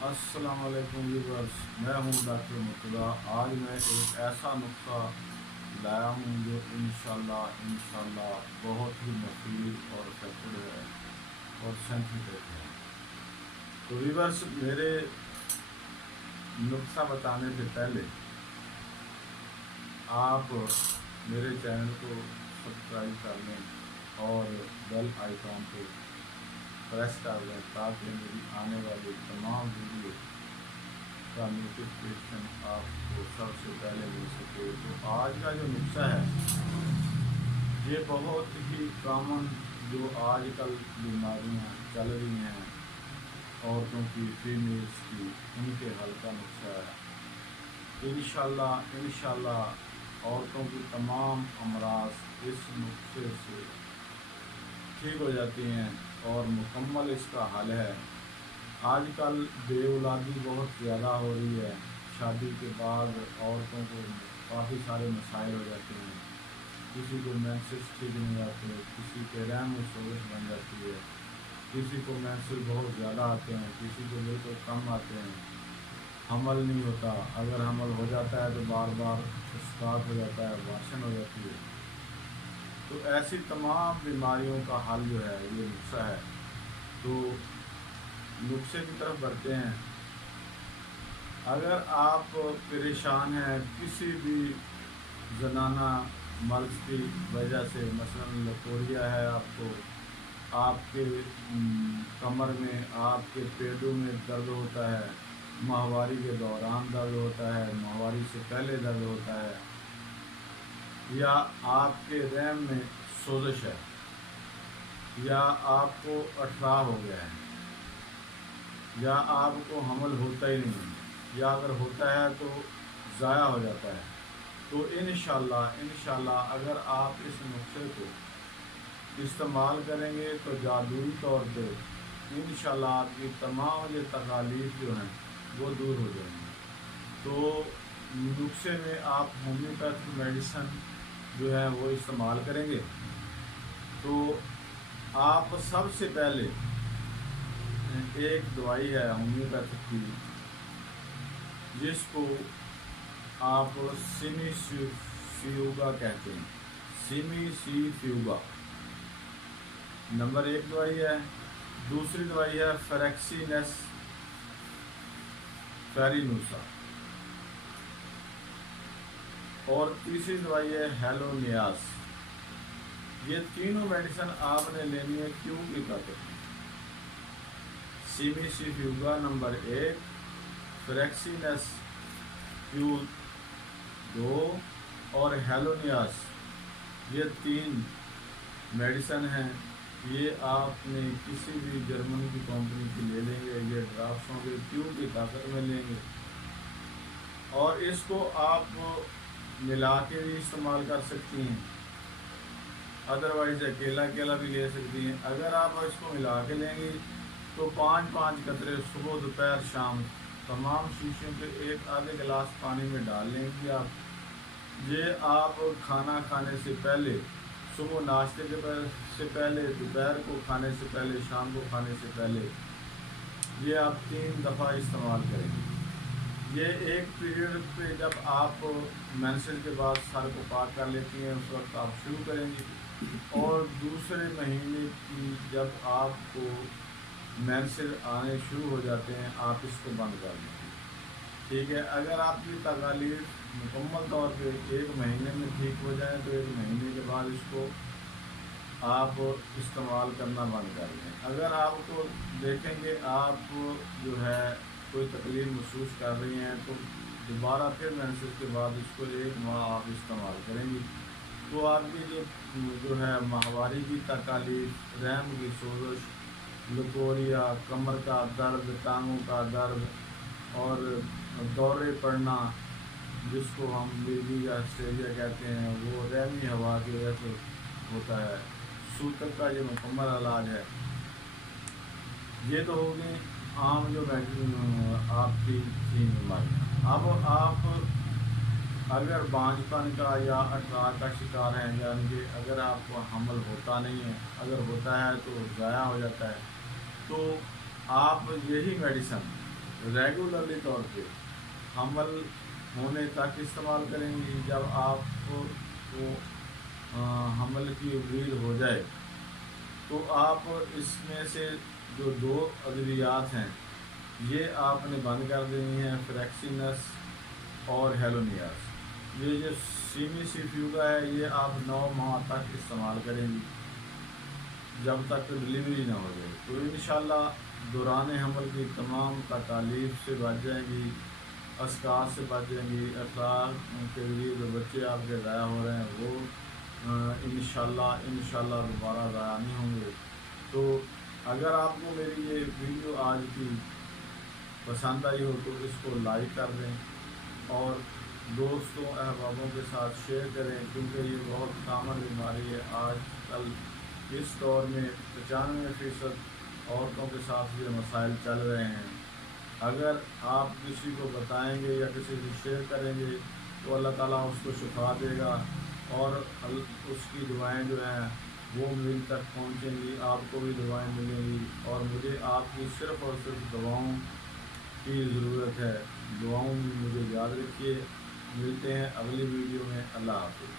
अस्सलाम वालेकुम व्यूअर्स, मैं हूं डॉक्टर मुर्तज़ा। आज मैं एक ऐसा नुस्खा लाया हूं जो इंशाल्लाह बहुत ही मफीद और इफेक्टिव है और साइंटिफिक है। तो व्यूअर्स, मेरे नुस्खा बताने से पहले आप मेरे चैनल को सब्सक्राइब कर लें और बेल आइकॉन को प्रेस कर लें ताकि मेरी आने वाली तमाम वीडियो का नोटिफिकेशन आपको सबसे पहले मिल सके। तो आज का जो नुस्खा है ये बहुत ही कॉमन जो आजकल बीमारियां चल रही हैं औरतों की, फीमेल्स की, उनके हल का नुस्खा है। इंशाल्लाह औरतों की तमाम अमराज इस नुस्खे से ठीक हो जाती हैं और मुकम्मल इसका हल है। आजकल बेऔलादी बहुत ज़्यादा हो रही है। शादी के बाद औरतों को काफ़ी सारे मसाइल हो जाते हैं। किसी को मेंसेस ठीक नहीं आते, किसी के रहम में सोच बन जाती है, किसी को मेंसेस बहुत ज़्यादा आते हैं, किसी को बिल्कुल कम आते हैं, हमल नहीं होता, अगर हमल हो जाता है तो बार बार स्टार्ट हो जाता है, वाशन हो जाती है। तो ऐसी तमाम बीमारियों का हल जो है ये नुस्खा है। तो नुस्खे की तरफ बढ़ते हैं। अगर आप परेशान हैं किसी भी जनाना मर्ज की वजह से, मसलन लकोरिया है आपको, आपके कमर में, आपके पेटों में दर्द होता है, माहवारी के दौरान दर्द होता है, माहवारी से पहले दर्द होता है, या आपके रहम में सोजिश है, या आपको अठरा हो गया है, या आपको हमल होता ही नहीं है, या अगर होता है तो ज़ाया हो जाता है, तो इंशाल्लाह अगर आप इस नुस्खे को इस्तेमाल करेंगे तो जादुई तौर पे इंशाल्लाह आपकी तमाम ये तकालीफ जो हैं वो दूर हो जाएंगी। तो नुस्खे में आप होम्योपैथिक मेडिसिन जो है वो इस्तेमाल करेंगे। तो आप सबसे पहले एक दवाई है होम्योपैथिक की जिसको आप सिमीफ्यूगा कहते हैं, सिमीफ्यूगा नंबर 1 दवाई है। दूसरी दवाई है फेरेक्सिनस फेरिनोसा और तीसरी दवाई है हेलोनियास। ये तीनों मेडिसिन आपने लेनी है क्यों की ताकत में। सिमीफ्यूगा नंबर 1, फेरेक्सिनस फ्यू 2 और हेलोनियास, ये 3 मेडिसिन हैं। ये आपने किसी भी जर्मनी की कंपनी की ले लेंगे, ये ड्राफ्ट होंगे, क्यों की ताकत में लेंगे और इसको आप मिला के भी इस्तेमाल कर सकती हैं, अदरवाइज अकेला भी ले सकती हैं। अगर आप इसको मिला के लेंगी तो 5-5 कतरे सुबह दोपहर शाम तमाम शीशियों के एक आधे गिलास पानी में डाल लेंगी आप। ये आप खाना खाने से पहले, सुबह नाश्ते से पहले, दोपहर को खाने से पहले, शाम को खाने से पहले, ये आप 3 दफ़ा इस्तेमाल करेंगे। ये एक पीरियड पे जब आप मेंसेस के बाद सर को पाक कर लेती हैं उस वक्त आप शुरू करेंगी, और दूसरे महीने की जब आपको मेंसेस आने शुरू हो जाते हैं आप इसको बंद कर देंगे। ठीक है। अगर आपकी तकालीफ मुकम्मल तौर पे 1 महीने में ठीक हो जाए तो 1 महीने के बाद इसको आप इस्तेमाल करना बंद कर दें। अगर आपको देखेंगे आप जो है कोई तकलीफ महसूस कर रही हैं तो दोबारा फिर मेंसेस के बाद इसको 1 माह आप इस्तेमाल करेंगी तो आपकी जो है माहवारी की तकालीफ, रहम की सोजिश, लकोरिया, कमर का दर्द, टांगों का दर्द और दौरे पड़ना जिसको हम बेबी या स्टेरिया कहते हैं, वो रहमी हवा की वजह से होता है, सूतक का ये मुकम्मल इलाज है। ये तो होगी आम जो आपकी 3 बीमारियाँ। अब आप अगर बांझपन का या अठराह का शिकार हैं, यानी कि अगर आपको हमल होता नहीं है, अगर होता है तो ज़ाया हो जाता है, तो आप यही मेडिसिन ریگولرلی طور پہ حمل ہونے تک استعمال کریں گی. جب آپ کو حمل کی امید ہو جائے تو آپ اس میں سے جو 2 ادویات ہیں یہ آپ نے بند کر دینی ہیں، فریکسینس اور ہیلونیاس. یہ جو سیمی سیفیوگا ہے یہ آپ 9 ماہ تک استعمال کریں گی جب تک ڈلیوری نہ ہو جائے. تو انشاءاللہ دوران حمل کی تمام تکالیف سے بچ جائیں گی، اسقاط سے بچ جائیں گی. اخلاق کے ذریعے جو بچے آپ کے ضائع ہو رہے ہیں وہ انشاءاللہ دوبارہ ضائع نہیں ہوں گے. تو اگر آپ کو میری یہ ویڈیو آج کی پسند آئی ہو تو اس کو لائک کر دیں اور دوستوں احبابوں کے ساتھ شیئر کریں، کیونکہ یہ بہت کامن بیماری ہے. آج کل اس دور میں 95% عورتوں کے ساتھ یہ مسائل چل رہے ہیں. اگر آپ کسی کو بتائیں گے یا کسی سے شیئر کریں گے تو اللہ تعالیٰ اس کو شفا دے گا اور اس کی دعائیں جو ہیں وہ مل تک پہنچیں گی، آپ کو بھی دعائیں ملیں گی. اور مجھے آپ کی صرف اور صرف دعاؤں کی ضرورت ہے. دعاؤں میں مجھے یاد رکھیے. ملتے ہیں اگلی ویڈیو میں. اللہ حافظ.